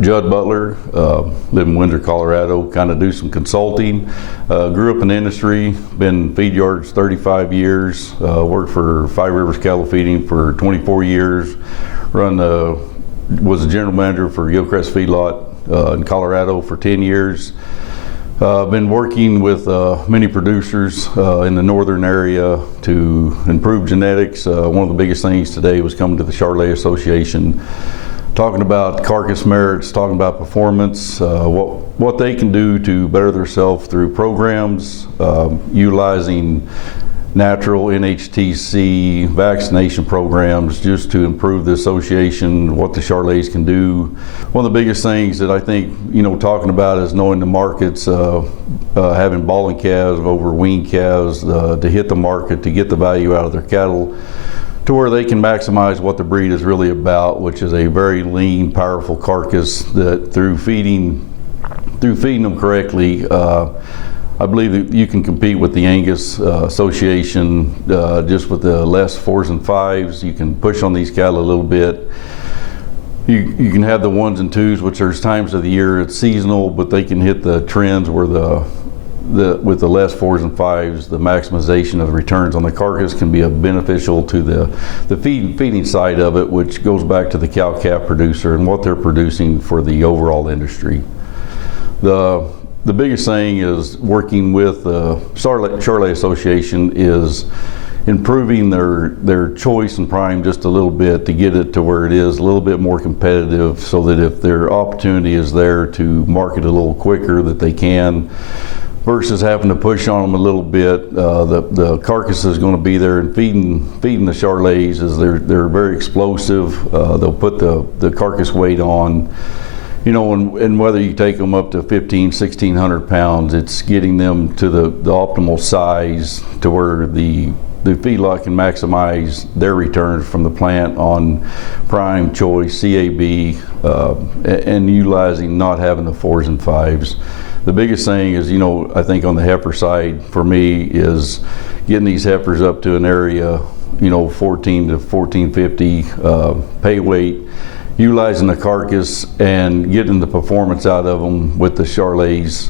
Judd Butler, live in Windsor, Colorado, kind of do some consulting. Grew up in the industry, been in feed yards 35 years, worked for Five Rivers Cattle Feeding for 24 years, was a general manager for Gilchrist Feedlot in Colorado for 10 years. Been working with many producers in the northern area to improve genetics. One of the biggest things today was coming to the Charolais Association, talking about carcass merits, talking about performance, what they can do to better themselves through programs, utilizing natural NHTC vaccination programs just to improve the association, what the Charolais can do. One of the biggest things that I think, talking about is knowing the markets, having balling calves over weaned calves to hit the market, to get the value out of their cattle, to where they can maximize what the breed is really about, which is a very lean, powerful carcass that through feeding them correctly, I believe that you can compete with the Angus Association just with the less 4s and 5s. You can push on these cattle a little bit. You can have the 1s and 2s, which there's times of the year it's seasonal, but they can hit the trends where with the less 4s and 5s, the maximization of returns on the carcass can be beneficial to the feeding side of it, which goes back to the cow-calf producer and what they're producing for the overall industry. The biggest thing is working with the Charolais Association is improving their choice and prime just a little bit to get it to where it is a little bit more competitive, so that if their opportunity is there to market a little quicker, that they can, versus having to push on them a little bit. The carcass is going to be there, and feeding the Charolais is they're very explosive. They'll put the carcass weight on. And whether you take them up to 1,600 pounds, it's getting them to the optimal size to where the feedlot can maximize their returns from the plant on prime, choice, CAB, and utilizing not having the 4s and 5s. The biggest thing is, I think on the heifer side for me is getting these heifers up to an area, 14 to 1450 pay weight, utilizing the carcass and getting the performance out of them with the Charolais.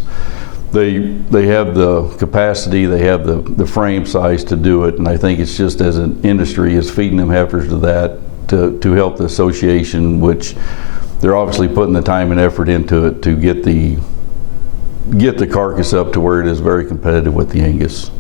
They have the capacity, they have the frame size to do it, and I think it's just as an industry is feeding them heifers to that to help the association, which they're obviously putting the time and effort into it to get the carcass up to where it is very competitive with the Angus.